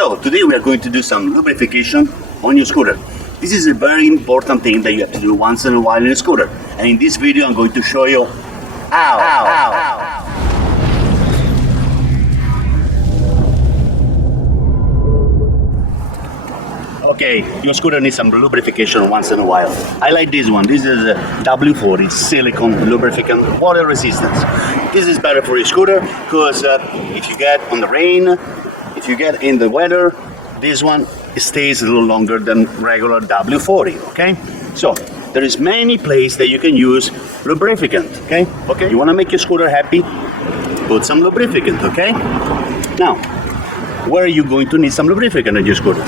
Hello, today we are going to do some lubrication on your scooter. This is a very important thing that you have to do once in a while in a scooter. And in this video I'm going to show you how. Okay, your scooter needs some lubrication once in a while. I like this one. This is a W40 silicone lubricant, water resistance. This is better for your scooter because if you get on the rain, if you get in the weather, this one stays a little longer than regular W40, okay? So, there is many places that you can use lubricant, okay? You want to make your scooter happy? Put some lubricant, okay? Now, where are you going to need some lubricant on your scooter?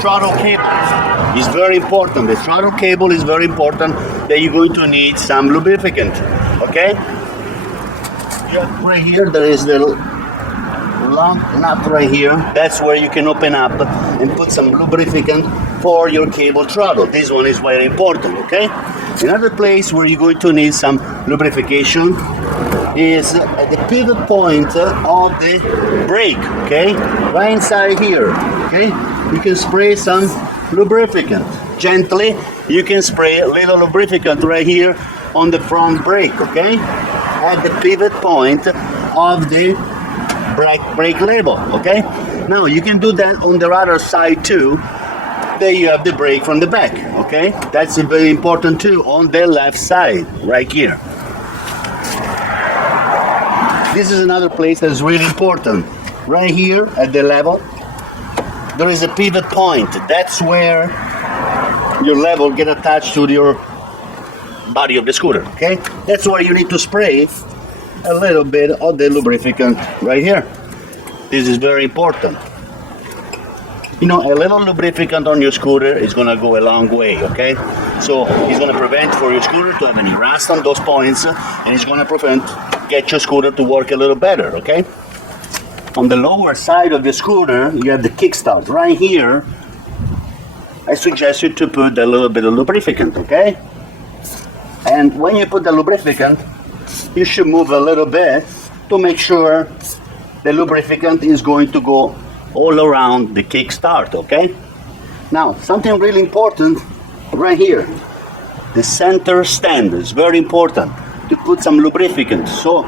Throttle cable is very important. The throttle cable is very important that you're going to need some lubricant, okay? Right here there is the long nut right here. That's where you can open up and put some lubricant for your cable throttle. This one is very important, okay? Another place where you're going to need some lubrication is at the pivot point of the brake, okay? Right inside here, okay? You can spray some lubricant. Gently, you can spray a little lubricant right here on the front brake, okay? At the pivot point of the brake level, okay? Now, you can do that on the other side too. There you have the brake from the back, okay? That's very important too, on the left side, right here. This is another place that is really important. Right here at the level, there is a pivot point. That's where your level get attached to your body of the scooter, okay? That's why you need to spray a little bit of the lubricant right here. This is very important. You know, a little lubricant on your scooter is gonna go a long way, okay? So it's gonna prevent for your scooter to have any rust on those points, and it's gonna get your scooter to work a little better, okay? On the lower side of the scooter, you have the kickstart. Right here, I suggest you to put a little bit of lubricant, okay? And when you put the lubricant, you should move a little bit to make sure the lubricant is going to go all around the kickstart, okay? Now, something really important right here. The center stand is very important to put some lubricant. So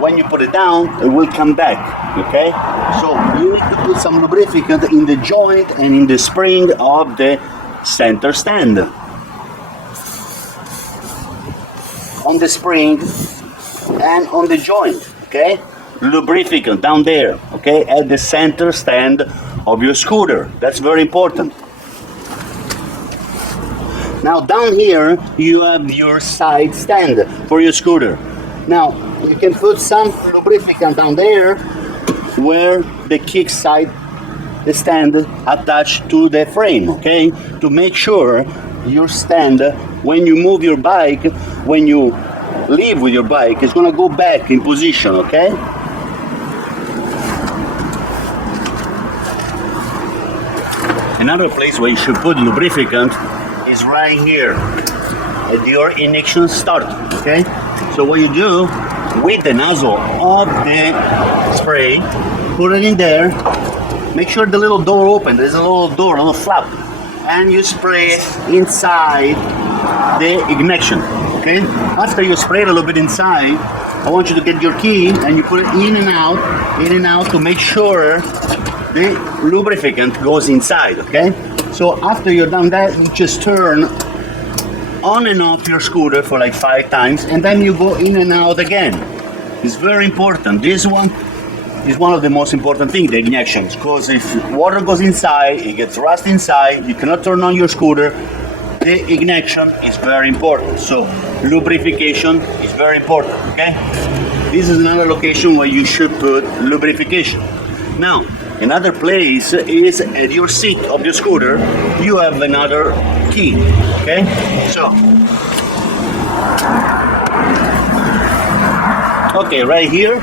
when you put it down, it will come back, okay? So you need to put some lubricant in the joint and in the spring of the center stand. On the spring and on the joint, okay? Lubricant down there, okay? At the center stand of your scooter. That's very important. Now down here, you have your side stand for your scooter. Now, you can put some lubricant down there where the kick side stand attached to the frame, okay? To make sure your stand, when you move your bike, when you leave with your bike, it's gonna go back in position, okay? Another place where you should put lubricant is right here at your ignition start, okay? So what you do with the nozzle of the spray, put it in there, make sure the little door open, there's a little door, a little flap, and you spray inside the ignition, okay? After you spray it a little bit inside, I want you to get your key and you put it in and out to make sure the lubricant goes inside, okay? So after you're done that, you just turn on and off your scooter for like 5 times, and then you go in and out again. It's very important. This one is one of the most important things, the ignitions, because if water goes inside, it gets rust inside, you cannot turn on your scooter. The ignition is very important. So lubrication is very important, okay? This is another location where you should put lubrication. Now, another place is at your seat of your scooter. You have another key, okay? So, okay, right here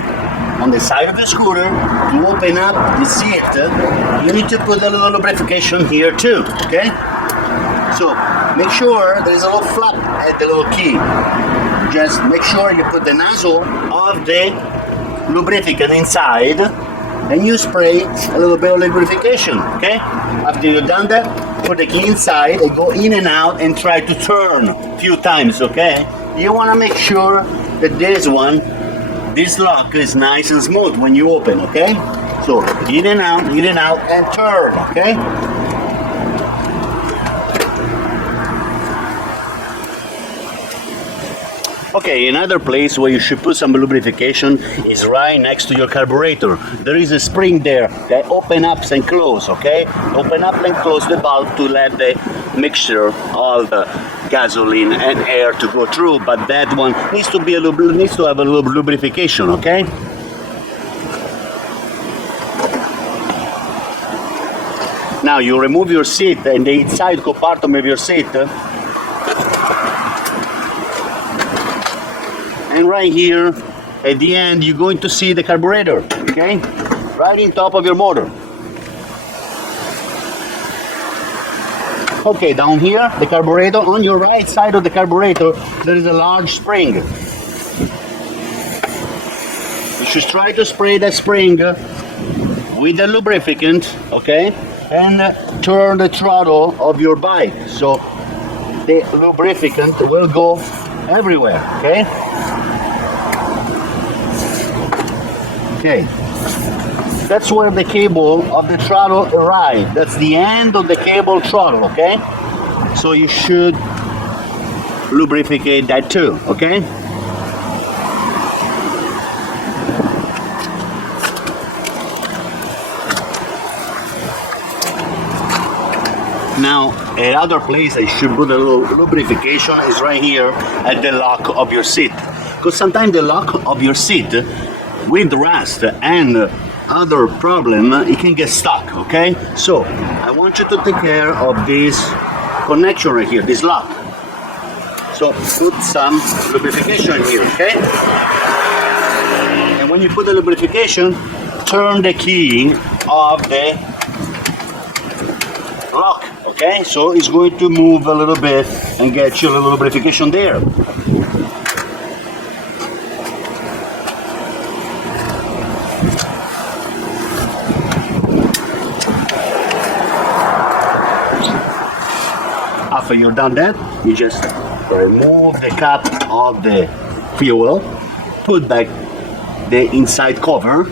on the side of the scooter, to open up the seat, you need to put a little lubrication here too, okay? So, make sure there's a little flap at the little key. Just make sure you put the nozzle of the lubricant inside and you spray a little bit of lubrification, okay? After you've done that, put the key inside and go in and out and try to turn a few times, okay? You want to make sure that this lock is nice and smooth when you open, okay? So in and out, and turn, okay? Okay, another place where you should put some lubrification is right next to your carburetor. There is a spring there that open up and close, okay? Open up and close the valve to let the mixture of gasoline and air to go through, but that one needs to have a little lubrification, okay? Now you remove your seat and the inside compartment of your seat. And right here, at the end, you're going to see the carburetor, okay? Right in top of your motor. Okay, down here, the carburetor, on your right side of the carburetor, there is a large spring. You should try to spray that spring with the lubricant, okay? And turn the throttle of your bike, so the lubricant will go everywhere, okay? Okay, that's where the cable of the throttle arrives. That's the end of the cable throttle, okay? So you should lubricate that too, okay? Now, another place I should put a little lubrification is right here at the lock of your seat. Because sometimes the lock of your seat with rust and other problem, it can get stuck, okay? So I want you to take care of this connection right here, this lock. So put some lubrification here, okay? And when you put the lubrification, turn the key of the lock, okay? So it's going to move a little bit and get you a little lubrification there. After you're done that, you just remove the cap of the fuel, put back the inside cover,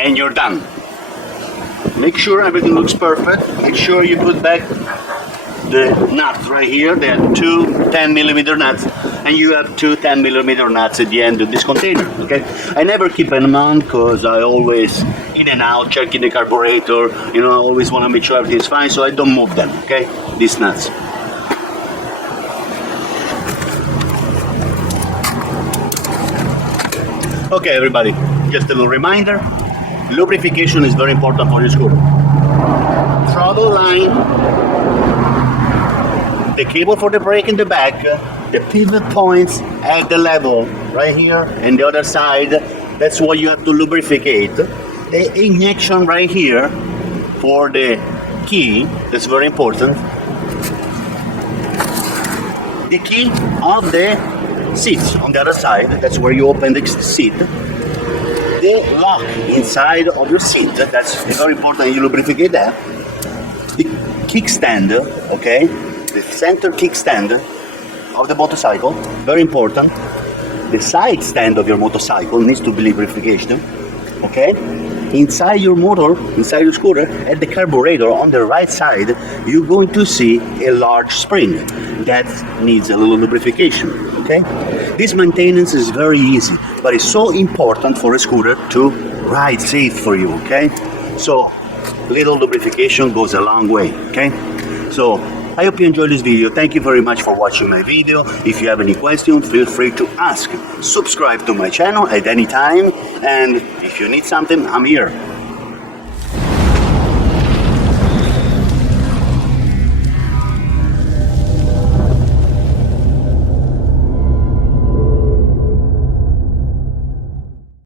and you're done. Make sure everything looks perfect. Make sure you put back the nuts right here. There are two 10mm nuts, and you have two 10mm nuts at the end of this container, okay? I never keep them on because I always in and out checking the carburetor, you know, I always want to make sure everything's fine, so I don't move them, okay? These nuts. Okay, everybody, just a little reminder. Lubrification is very important for your scooter. Throttle line, the cable for the brake in the back, the pivot points at the level right here and the other side, that's what you have to lubricate. The injection right here for the key, that's very important. The key of the seats on the other side, that's where you open the seat. The lock inside of your seat, that's very important, you lubricate that. The kickstand, okay, the center kickstand of the motorcycle, very important. The side stand of your motorcycle needs to be lubrification, okay. Inside your motor, inside your scooter, at the carburetor on the right side, you're going to see a large spring that needs a little lubrification, okay. This maintenance is very easy, but it's so important for a scooter to ride safe for you, okay? So, little lubrification goes a long way, okay? So, I hope you enjoyed this video. Thank you very much for watching my video. If you have any questions, feel free to ask. Subscribe to my channel at any time, and if you need something, I'm here.